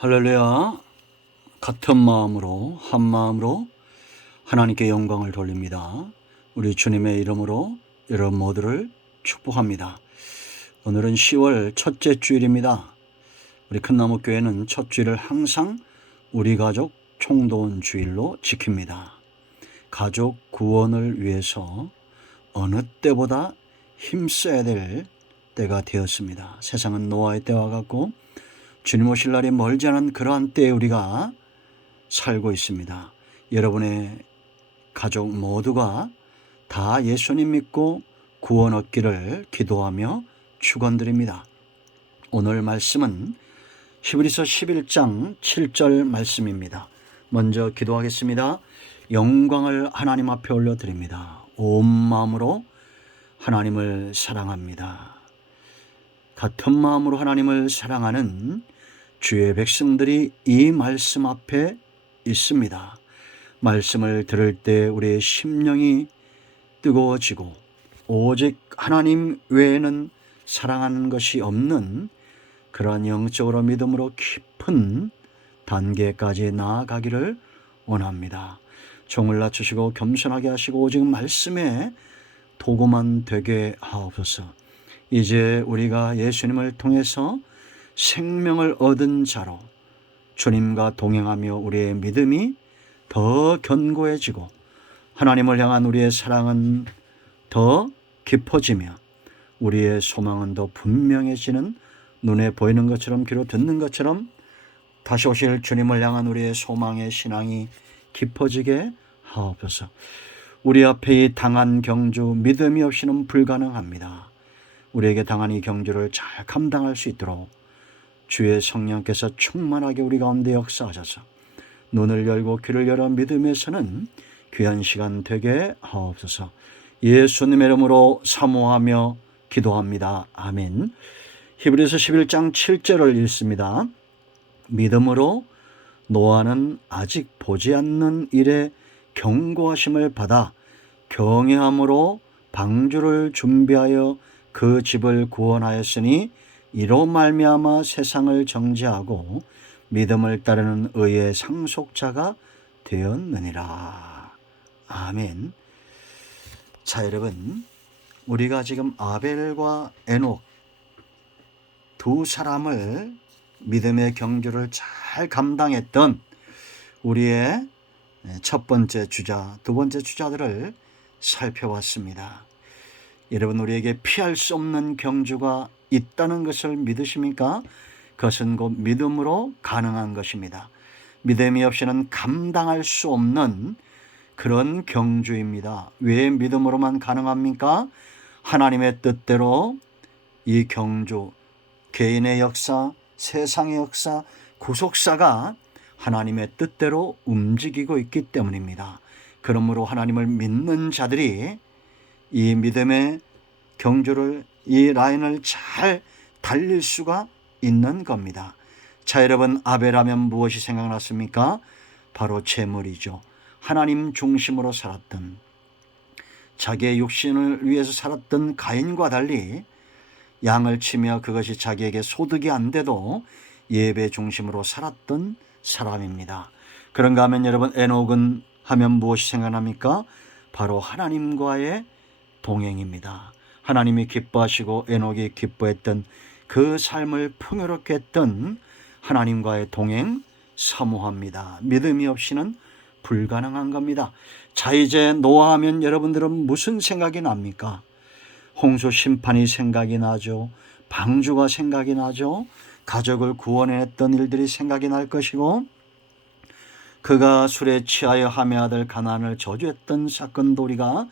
할렐루야. 같은 마음으로 한 마음으로 하나님께 영광을 돌립니다. 우리 주님의 이름으로 여러분 모두를 축복합니다. 오늘은 10월 첫째 주일입니다. 우리 큰나무교회는 첫 주일을 항상 우리 가족 총도원 주일로 지킵니다. 가족 구원을 위해서 어느 때보다 힘써야 될 때가 되었습니다. 세상은 노아의 때와 같고 주님 오실 날이 멀지 않은 그러한 때에 우리가 살고 있습니다. 여러분의 가족 모두가 다 예수님 믿고 구원 얻기를 기도하며 축원드립니다. 오늘 말씀은 히브리서 11장 7절 말씀입니다. 먼저 기도하겠습니다. 영광을 하나님 앞에 올려드립니다. 온 마음으로 하나님을 사랑합니다. 같은 마음으로 하나님을 사랑하는 주의 백성들이 이 말씀 앞에 있습니다. 말씀을 들을 때 우리의 심령이 뜨거워지고 오직 하나님 외에는 사랑하는 것이 없는 그런 영적으로 믿음으로 깊은 단계까지 나아가기를 원합니다. 종을 낮추시고 겸손하게 하시고 오직 말씀에 도구만 되게 하옵소서. 이제 우리가 예수님을 통해서 생명을 얻은 자로 주님과 동행하며 우리의 믿음이 더 견고해지고 하나님을 향한 우리의 사랑은 더 깊어지며 우리의 소망은 더 분명해지는, 눈에 보이는 것처럼 귀로 듣는 것처럼 다시 오실 주님을 향한 우리의 소망의 신앙이 깊어지게 하옵소서. 우리 앞에 이 당한 경주 믿음이 없이는 불가능합니다. 우리에게 당한 이 경주를 잘 감당할 수 있도록 주의 성령께서 충만하게 우리 가운데 역사하셔서 눈을 열고 귀를 열어 믿음에서는 귀한 시간 되게 하옵소서. 예수님의 이름으로 사모하며 기도합니다. 아멘. 히브리서 11장 7절을 읽습니다. 믿음으로 노아는 아직 보지 않는 일에 경고하심을 받아 경외함으로 방주를 준비하여 그 집을 구원하였으니 이로 말미암아 세상을 정죄하고 믿음을 따르는 의의 상속자가 되었느니라. 아멘. 자, 여러분, 우리가 지금 아벨과 에녹 두 사람을 믿음의 경주를 잘 감당했던 우리의 첫 번째 주자, 두 번째 주자들을 살펴봤습니다. 여러분, 우리에게 피할 수 없는 경주가 있다는 것을 믿으십니까? 그것은 곧 믿음으로 가능한 것입니다. 믿음이 없이는 감당할 수 없는 그런 경주입니다. 왜 믿음으로만 가능합니까? 하나님의 뜻대로 이 경주, 개인의 역사, 세상의 역사, 구속사가 하나님의 뜻대로 움직이고 있기 때문입니다. 그러므로 하나님을 믿는 자들이 이 믿음의 경주를, 이 라인을 잘 달릴 수가 있는 겁니다. 자, 여러분, 아벨하면 무엇이 생각났습니까? 바로 재물이죠. 하나님 중심으로 살았던, 자기의 육신을 위해서 살았던 가인과 달리 양을 치며 그것이 자기에게 소득이 안 돼도 예배 중심으로 살았던 사람입니다. 그런가 하면 여러분, 에녹은 하면 무엇이 생각납니까? 바로 하나님과의 동행입니다. 하나님이 기뻐하시고 에녹이 기뻐했던 그 삶을 풍요롭게 했던 하나님과의 동행 사모합니다. 믿음이 없이는 불가능한 겁니다. 자, 이제 노아하면 여러분들은 무슨 생각이 납니까? 홍수 심판이 생각이 나죠. 방주가 생각이 나죠. 가족을 구원했던 일들이 생각이 날 것이고, 그가 술에 취하여 하메 아들 가나안을 저주했던 사건도 우리가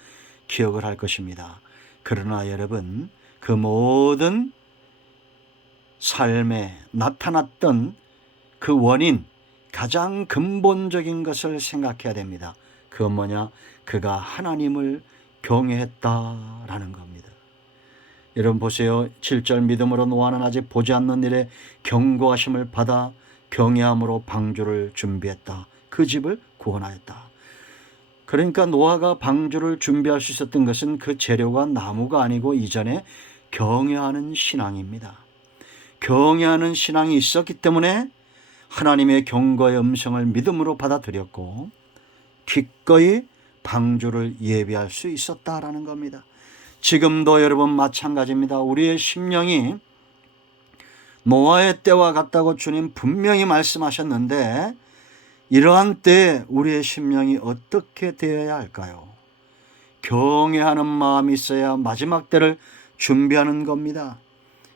기억을 할 것입니다. 그러나 여러분, 그 모든 삶에 나타났던 그 원인, 가장 근본적인 것을 생각해야 됩니다. 그건 뭐냐? 그가 하나님을 경외했다라는 겁니다. 여러분 보세요. 7절 믿음으로 노아는 아직 보지 않는 일에 경고하심을 받아 경외함으로 방주를 준비했다. 그 집을 구원하였다. 그러니까 노아가 방주를 준비할 수 있었던 것은 그 재료가 나무가 아니고 이전에 경외하는 신앙입니다. 경외하는 신앙이 있었기 때문에 하나님의 경고의 음성을 믿음으로 받아들였고 기꺼이 방주를 예비할 수 있었다라는 겁니다. 지금도 여러분 마찬가지입니다. 우리의 심령이 노아의 때와 같다고 주님 분명히 말씀하셨는데 이러한 때에 우리의 심령이 어떻게 되어야 할까요? 경외하는 마음이 있어야 마지막 때를 준비하는 겁니다.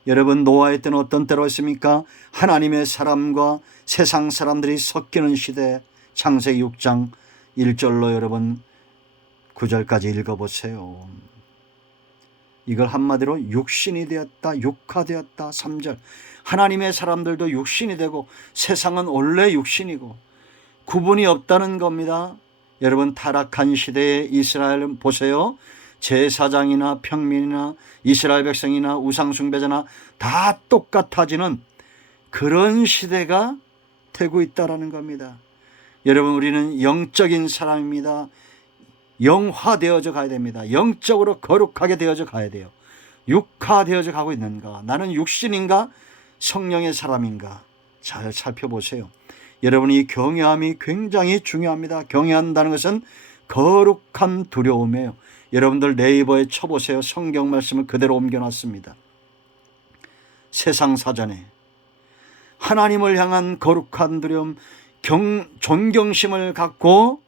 여러분, 노아의 때는 어떤 때로였습니까? 하나님의 사람과 세상 사람들이 섞이는 시대. 창세기 6장 1절로 여러분 9절까지 읽어보세요. 이걸 한마디로 육신이 되었다, 육화되었다. 3절, 하나님의 사람들도 육신이 되고 세상은 원래 육신이고 구분이 없다는 겁니다. 여러분, 타락한 시대의 이스라엘 보세요. 제사장이나 평민이나 이스라엘 백성이나 우상숭배자나 다 똑같아지는 그런 시대가 되고 있다는 겁니다. 여러분, 우리는 영적인 사람입니다. 영화되어져 가야 됩니다. 영적으로 거룩하게 되어져 가야 돼요. 육화되어져 가고 있는가? 나는 육신인가? 성령의 사람인가? 잘 살펴보세요. 여러분, 이 경외함이 굉장히 중요합니다. 경외한다는 것은 거룩한 두려움이에요. 여러분들 네이버에 쳐보세요. 성경 말씀을 그대로 옮겨놨습니다. 세상 사전에 하나님을 향한 거룩한 두려움, 존경심을 갖고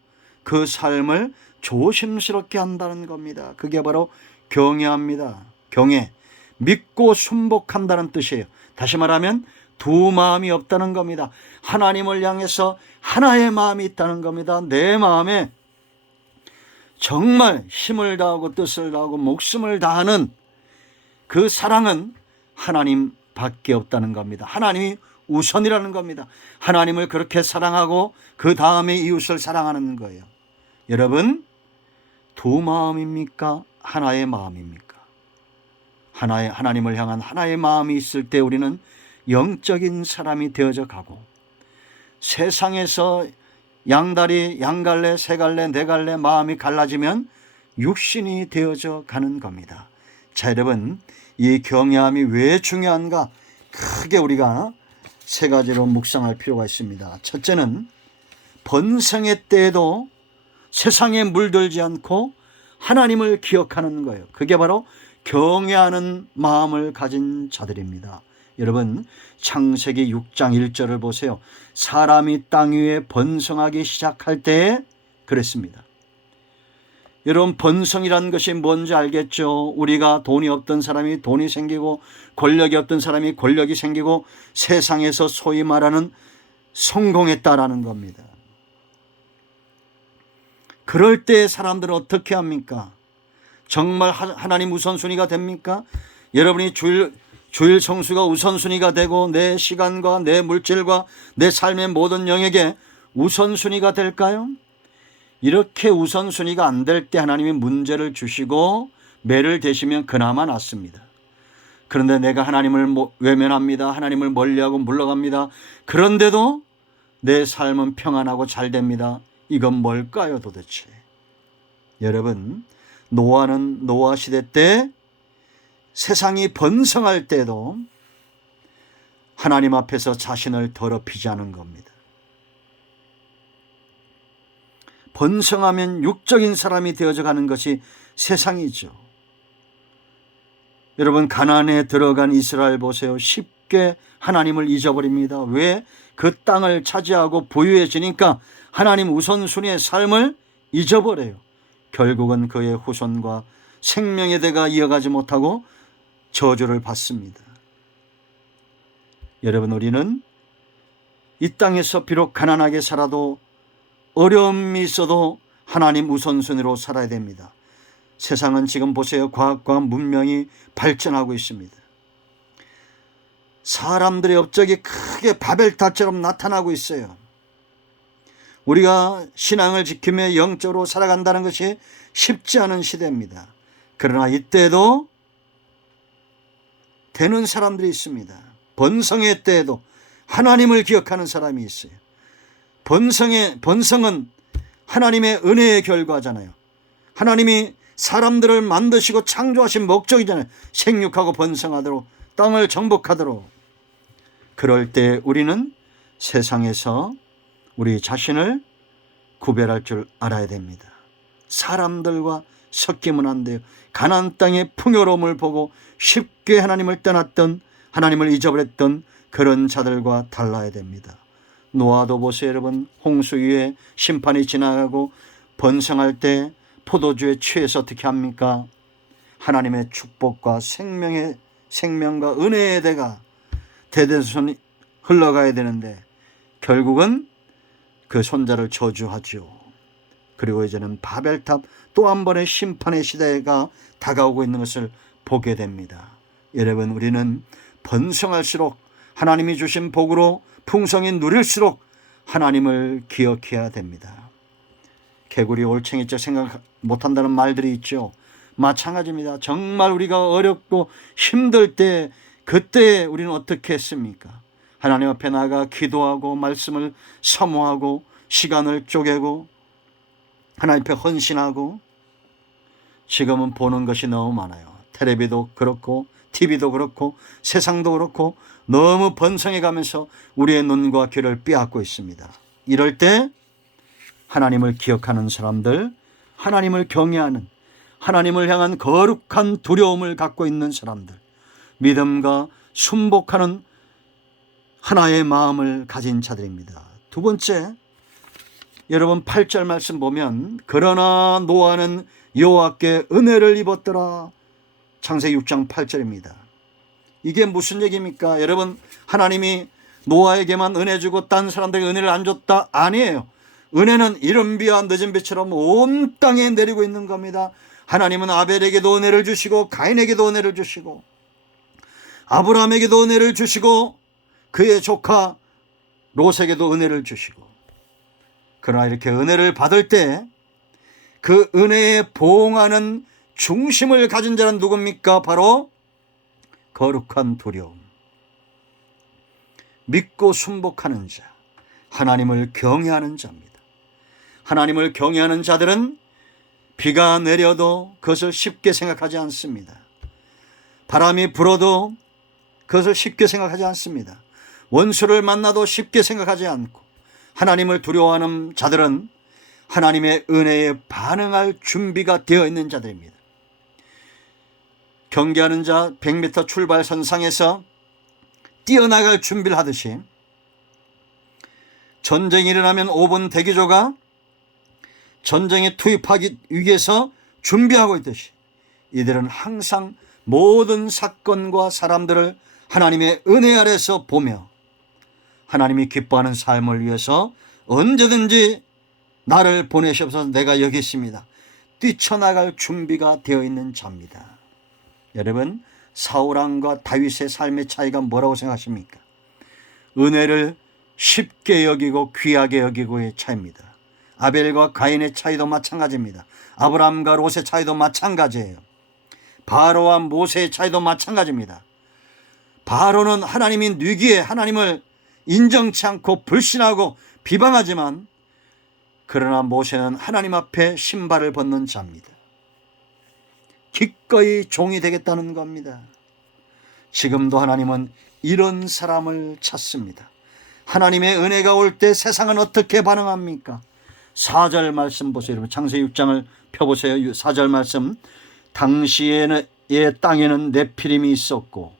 그 삶을 조심스럽게 한다는 겁니다. 그게 바로 경외합니다. 경외, 믿고 순복한다는 뜻이에요. 다시 말하면 두 마음이 없다는 겁니다. 하나님을 향해서 하나의 마음이 있다는 겁니다. 내 마음에 정말 힘을 다하고 뜻을 다하고 목숨을 다하는 그 사랑은 하나님밖에 없다는 겁니다. 하나님이 우선이라는 겁니다. 하나님을 그렇게 사랑하고 그 다음에 이웃을 사랑하는 거예요. 여러분, 두 마음입니까? 하나의 마음입니까? 하나님을 향한 하나의 마음이 있을 때 우리는 영적인 사람이 되어져 가고, 세상에서 양다리, 양갈래, 세갈래, 네갈래 마음이 갈라지면 육신이 되어져 가는 겁니다. 자, 여러분, 이 경외함이 왜 중요한가? 크게 우리가 세 가지로 묵상할 필요가 있습니다. 첫째는 번성의 때에도 세상에 물들지 않고 하나님을 기억하는 거예요. 그게 바로 경외하는 마음을 가진 자들입니다. 여러분, 창세기 6장 1절을 보세요. 사람이 땅 위에 번성하기 시작할 때에 그랬습니다. 여러분, 번성이라는 것이 뭔지 알겠죠? 우리가 돈이 없던 사람이 돈이 생기고 권력이 없던 사람이 권력이 생기고 세상에서 소위 말하는 성공했다라는 겁니다. 그럴 때 사람들은 어떻게 합니까? 정말 하나님 우선순위가 됩니까? 여러분이 주일 성수가 우선순위가 되고 내 시간과 내 물질과 내 삶의 모든 영역에 우선순위가 될까요? 이렇게 우선순위가 안 될 때 하나님이 문제를 주시고 매를 대시면 그나마 낫습니다. 그런데 내가 하나님을 외면합니다. 하나님을 멀리하고 물러갑니다. 그런데도 내 삶은 평안하고 잘 됩니다. 이건 뭘까요, 도대체? 여러분, 노아는 노아 시대 때 세상이 번성할 때도 하나님 앞에서 자신을 더럽히지 않은 겁니다. 번성하면 육적인 사람이 되어져 가는 것이 세상이죠. 여러분, 가나안에 들어간 이스라엘 보세요. 쉽게 하나님을 잊어버립니다. 왜? 그 땅을 차지하고 부유해지니까 하나님 우선순위의 삶을 잊어버려요. 결국은 그의 후손과 생명의 대가 이어가지 못하고 저주를 받습니다. 여러분, 우리는 이 땅에서 비록 가난하게 살아도 어려움이 있어도 하나님 우선순위로 살아야 됩니다. 세상은 지금 보세요. 과학과 문명이 발전하고 있습니다. 사람들의 업적이 크게 바벨탑처럼 나타나고 있어요. 우리가 신앙을 지키며 영적으로 살아간다는 것이 쉽지 않은 시대입니다. 그러나 이때도 되는 사람들이 있습니다. 번성의 때에도 하나님을 기억하는 사람이 있어요. 번성은 하나님의 은혜의 결과잖아요. 하나님이 사람들을 만드시고 창조하신 목적이잖아요. 생육하고 번성하도록, 땅을 정복하도록. 그럴 때 우리는 세상에서 우리 자신을 구별할 줄 알아야 됩니다. 사람들과 섞이면 안 돼요. 가나안 땅의 풍요로움을 보고 쉽게 하나님을 떠났던, 하나님을 잊어버렸던 그런 자들과 달라야 됩니다. 노아도 보세요 여러분. 홍수 위에 심판이 지나가고 번성할 때 포도주에 취해서 어떻게 합니까? 하나님의 축복과 생명과 은혜의 대가 대대손이 흘러가야 되는데 결국은 그 손자를 저주하죠. 그리고 이제는 바벨탑 또 한 번의 심판의 시대가 다가오고 있는 것을 보게 됩니다. 여러분, 우리는 번성할수록 하나님이 주신 복으로 풍성히 누릴수록 하나님을 기억해야 됩니다. 개구리 올챙이적 생각 못한다는 말들이 있죠. 마찬가지입니다. 정말 우리가 어렵고 힘들 때 그때 우리는 어떻게 했습니까? 하나님 앞에 나가 기도하고 말씀을 사모하고 시간을 쪼개고 하나님 앞에 헌신하고. 지금은 보는 것이 너무 많아요. 텔레비도 그렇고 TV도 그렇고 세상도 그렇고 너무 번성해 가면서 우리의 눈과 귀를 빼앗고 있습니다. 이럴 때 하나님을 기억하는 사람들, 하나님을 경외하는, 하나님을 향한 거룩한 두려움을 갖고 있는 사람들, 믿음과 순복하는 하나의 마음을 가진 자들입니다. 두 번째, 여러분 8절 말씀 보면 그러나 노아는 여호와께 은혜를 입었더라. 창세기 6장 8절입니다. 이게 무슨 얘기입니까? 여러분, 하나님이 노아에게만 은혜 주고 딴 사람들에게 은혜를 안 줬다? 아니에요. 은혜는 이른 비와 늦은 비처럼 온 땅에 내리고 있는 겁니다. 하나님은 아벨에게도 은혜를 주시고 가인에게도 은혜를 주시고 아브라함에게도 은혜를 주시고 그의 조카 롯에게도 은혜를 주시고. 그러나 이렇게 은혜를 받을 때 그 은혜에 보응하는 중심을 가진 자는 누굽니까? 바로 거룩한 두려움, 믿고 순복하는 자, 하나님을 경외하는 자입니다. 하나님을 경외하는 자들은 비가 내려도 그것을 쉽게 생각하지 않습니다. 바람이 불어도 그것을 쉽게 생각하지 않습니다. 원수를 만나도 쉽게 생각하지 않고 하나님을 두려워하는 자들은 하나님의 은혜에 반응할 준비가 되어 있는 자들입니다. 경계하는 자 100m 출발선상에서 뛰어나갈 준비를 하듯이 전쟁이 일어나면 5분 대기조가 전쟁에 투입하기 위해서 준비하고 있듯이 이들은 항상 모든 사건과 사람들을 하나님의 은혜 아래서 보며 하나님이 기뻐하는 삶을 위해서 언제든지 나를 보내시옵소서, 내가 여기 있습니다, 뛰쳐나갈 준비가 되어 있는 자입니다. 여러분, 사울왕과 다윗의 삶의 차이가 뭐라고 생각하십니까? 은혜를 쉽게 여기고 귀하게 여기고의 차이입니다. 아벨과 가인의 차이도 마찬가지입니다. 아브라함과 롯의 차이도 마찬가지예요. 바로와 모세의 차이도 마찬가지입니다. 바로는 하나님이 뉘기에 하나님을 인정치 않고 불신하고 비방하지만 그러나 모세는 하나님 앞에 신발을 벗는 자입니다. 기꺼이 종이 되겠다는 겁니다. 지금도 하나님은 이런 사람을 찾습니다. 하나님의 은혜가 올 때 세상은 어떻게 반응합니까? 4절 말씀 보세요. 여러분, 창세기 6장을 펴보세요. 4절 말씀. 당시에는 땅에는 네피림이 있었고,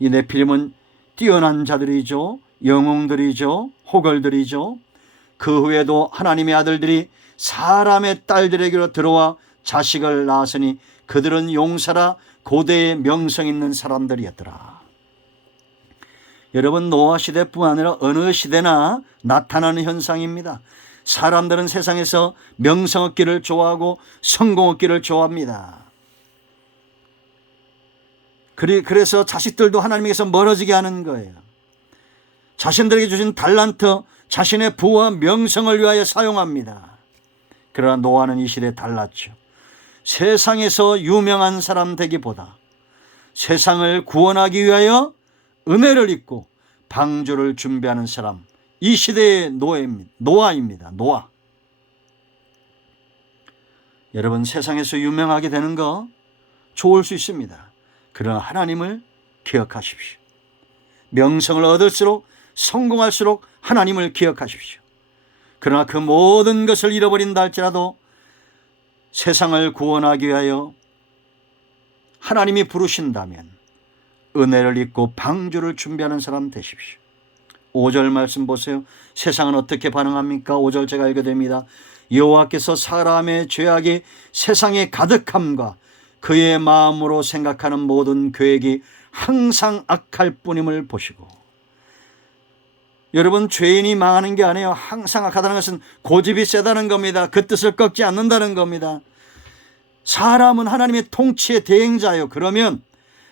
이 네피림은 뛰어난 자들이죠, 영웅들이죠, 호걸들이죠. 그 후에도 하나님의 아들들이 사람의 딸들에게로 들어와 자식을 낳았으니 그들은 용사라 고대의 명성 있는 사람들이었더라. 여러분, 노아 시대뿐 아니라 어느 시대나 나타나는 현상입니다. 사람들은 세상에서 명성 얻기를 좋아하고 성공 얻기를 좋아합니다. 그래서 자식들도 하나님에게서 멀어지게 하는 거예요. 자신들에게 주신 달란트, 자신의 부와 명성을 위하여 사용합니다. 그러나 노아는 이 시대에 달랐죠. 세상에서 유명한 사람 되기보다 세상을 구원하기 위하여 은혜를 입고 방주를 준비하는 사람, 이 시대의 노아입니다. 노아. 여러분, 세상에서 유명하게 되는 거 좋을 수 있습니다. 그러나 하나님을 기억하십시오. 명성을 얻을수록, 성공할수록 하나님을 기억하십시오. 그러나 그 모든 것을 잃어버린다 할지라도 세상을 구원하기 위하여 하나님이 부르신다면 은혜를 입고 방주를 준비하는 사람 되십시오. 5절 말씀 보세요. 세상은 어떻게 반응합니까? 5절 제가 읽어드립니다. 여호와께서 사람의 죄악이 세상에 가득함과 그의 마음으로 생각하는 모든 계획이 항상 악할 뿐임을 보시고. 여러분, 죄인이 망하는 게 아니에요. 항상 악하다는 것은 고집이 세다는 겁니다. 그 뜻을 꺾지 않는다는 겁니다. 사람은 하나님의 통치의 대행자예요. 그러면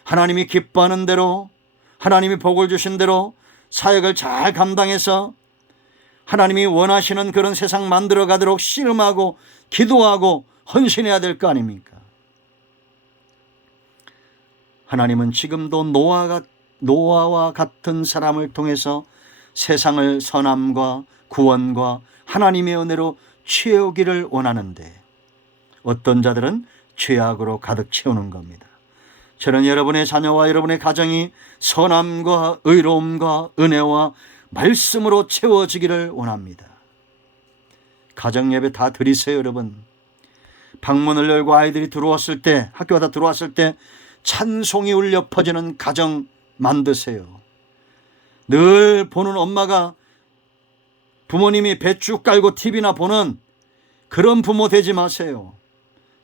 하나님이 기뻐하는 대로, 하나님이 복을 주신 대로 사역을 잘 감당해서 하나님이 원하시는 그런 세상 만들어 가도록 씨름하고 기도하고 헌신해야 될 거 아닙니까? 하나님은 지금도 노아와 같은 사람을 통해서 세상을 선함과 구원과 하나님의 은혜로 채우기를 원하는데 어떤 자들은 죄악으로 가득 채우는 겁니다. 저는 여러분의 자녀와 여러분의 가정이 선함과 의로움과 은혜와 말씀으로 채워지기를 원합니다. 가정예배 다 드리세요. 여러분, 방문을 열고 아이들이 들어왔을 때, 학교 가다 들어왔을 때 찬송이 울려 퍼지는 가정 만드세요. 늘 보는 엄마가 부모님이 배추 깔고 TV나 보는 그런 부모 되지 마세요.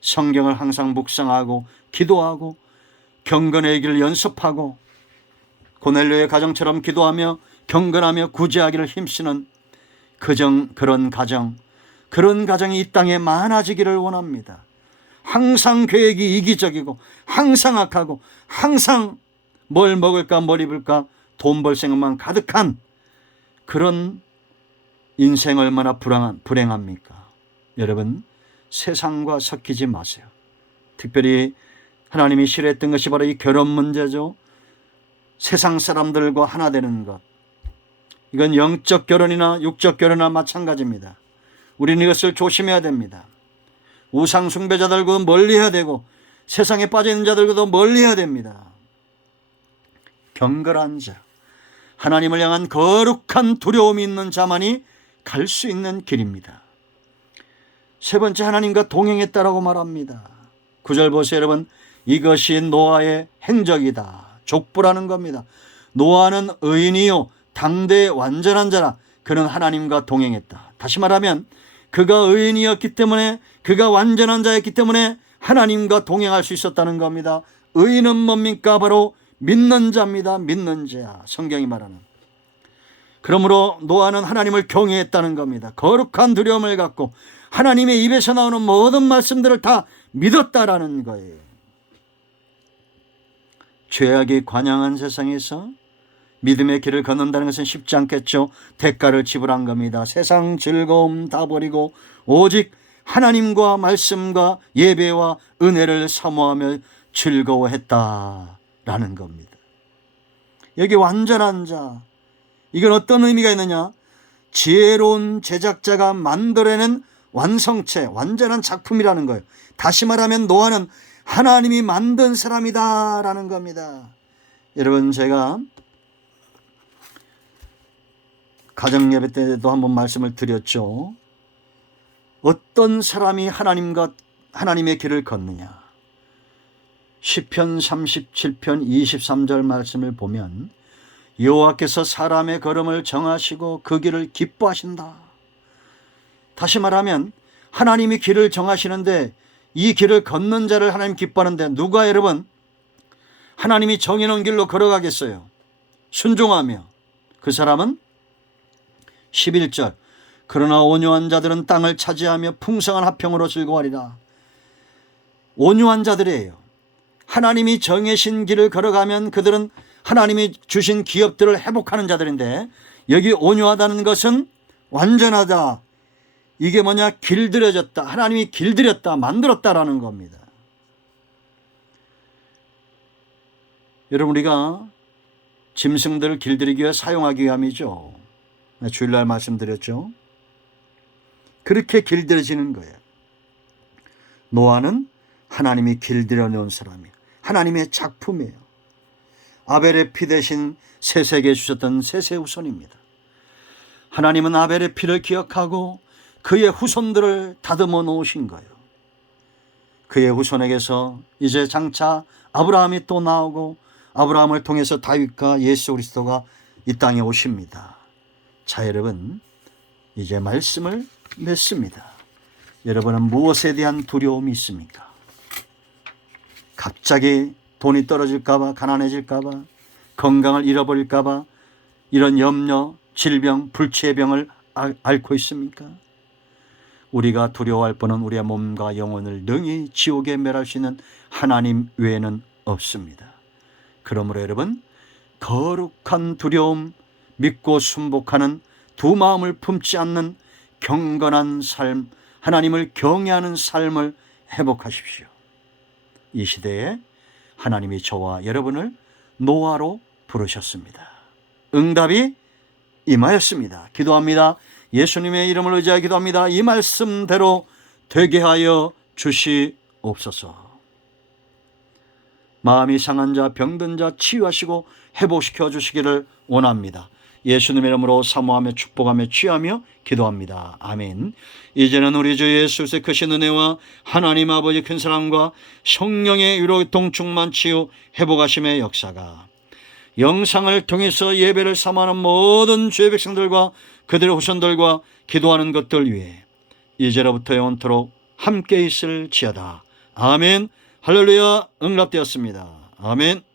성경을 항상 묵상하고 기도하고 경건의 길을 연습하고 고넬료의 가정처럼 기도하며 경건하며 구제하기를 힘쓰는 그런 가정이 이 땅에 많아지기를 원합니다. 항상 계획이 이기적이고 항상 악하고 항상 뭘 먹을까 뭘 입을까 돈 벌 생각만 가득한 그런 인생 얼마나 불행합니까? 여러분, 세상과 섞이지 마세요. 특별히 하나님이 싫어했던 것이 바로 이 결혼 문제죠. 세상 사람들과 하나 되는 것. 이건 영적 결혼이나 육적 결혼이나 마찬가지입니다. 우리는 이것을 조심해야 됩니다. 우상 숭배자들과도 멀리해야 되고 세상에 빠져있는 자들과도 멀리해야 됩니다. 경건한 자, 하나님을 향한 거룩한 두려움이 있는 자만이 갈 수 있는 길입니다. 세 번째, 하나님과 동행했다라고 말합니다. 9절 보세요. 여러분, 이것이 노아의 행적이다. 족보라는 겁니다. 노아는 의인이요 당대의 완전한 자라. 그는 하나님과 동행했다. 다시 말하면 그가 의인이었기 때문에, 그가 완전한 자였기 때문에 하나님과 동행할 수 있었다는 겁니다. 의인은 뭡니까? 바로 믿는 자입니다. 믿는 자, 성경이 말하는. 그러므로 노아는 하나님을 경외했다는 겁니다. 거룩한 두려움을 갖고 하나님의 입에서 나오는 모든 말씀들을 다 믿었다라는 거예요. 죄악이 관영한 세상에서 믿음의 길을 걷는다는 것은 쉽지 않겠죠. 대가를 지불한 겁니다. 세상 즐거움 다 버리고 오직 하나님과 말씀과 예배와 은혜를 사모하며 즐거워했다라는 겁니다. 여기 완전한 자, 이건 어떤 의미가 있느냐? 지혜로운 제작자가 만들어낸 완성체, 완전한 작품이라는 거예요. 다시 말하면 노아는 하나님이 만든 사람이다라는 겁니다. 여러분, 제가 가정예배 때도 한번 말씀을 드렸죠. 어떤 사람이 하나님의 길을 걷느냐? 시편 37편 23절 말씀을 보면 여호와께서 사람의 걸음을 정하시고 그 길을 기뻐하신다. 다시 말하면 하나님이 길을 정하시는데 이 길을 걷는 자를 하나님 기뻐하는데 누가 여러분 하나님이 정해놓은 길로 걸어가겠어요? 순종하며. 그 사람은 11절 그러나 온유한 자들은 땅을 차지하며 풍성한 화평으로 즐거워하리라. 온유한 자들이에요. 하나님이 정해신 길을 걸어가면 그들은 하나님이 주신 기업들을 회복하는 자들인데, 여기 온유하다는 것은 완전하다. 이게 뭐냐? 길들여졌다. 하나님이 길들였다, 만들었다라는 겁니다. 여러분, 우리가 짐승들을 길들이기 위해 사용하기 위함이죠. 주일날 말씀드렸죠. 그렇게 길들여지는 거예요. 노아는 하나님이 길들여 놓은 사람이에요. 하나님의 작품이에요. 아벨의 피 대신 셋에게 주셨던 셋의 후손입니다. 하나님은 아벨의 피를 기억하고 그의 후손들을 다듬어 놓으신 거예요. 그의 후손에게서 이제 장차 아브라함이 또 나오고 아브라함을 통해서 다윗과 예수 그리스도가 이 땅에 오십니다. 자, 여러분, 이제 말씀을 맺습니다. 여러분은 무엇에 대한 두려움이 있습니까? 갑자기 돈이 떨어질까 봐, 가난해질까 봐, 건강을 잃어버릴까 봐 이런 염려, 질병, 불치의 병을 앓고 있습니까? 우리가 두려워할 분은 우리의 몸과 영혼을 능히 지옥에 멸할 수 있는 하나님 외에는 없습니다. 그러므로 여러분, 거룩한 두려움, 믿고 순복하는 두 마음을 품지 않는 경건한 삶, 하나님을 경외하는 삶을 회복하십시오. 이 시대에 하나님이 저와 여러분을 노아로 부르셨습니다. 응답이 임하였습니다. 기도합니다. 예수님의 이름을 의지하여 기도합니다. 이 말씀대로 되게 하여 주시옵소서. 마음이 상한 자, 병든 자 치유하시고 회복시켜 주시기를 원합니다. 예수님의 이름으로 사모하며 축복하며 취하며 기도합니다. 아멘. 이제는 우리 주 예수 그리스도의 크신 은혜와 하나님 아버지 큰 사랑과 성령의 위로 동충만 치유 회복하심의 역사가 영상을 통해서 예배를 삼아하는 모든 주의 백성들과 그들의 후손들과 기도하는 것들 위해 이제로부터 영원토록 함께 있을지어다. 아멘. 할렐루야. 응답되었습니다. 아멘.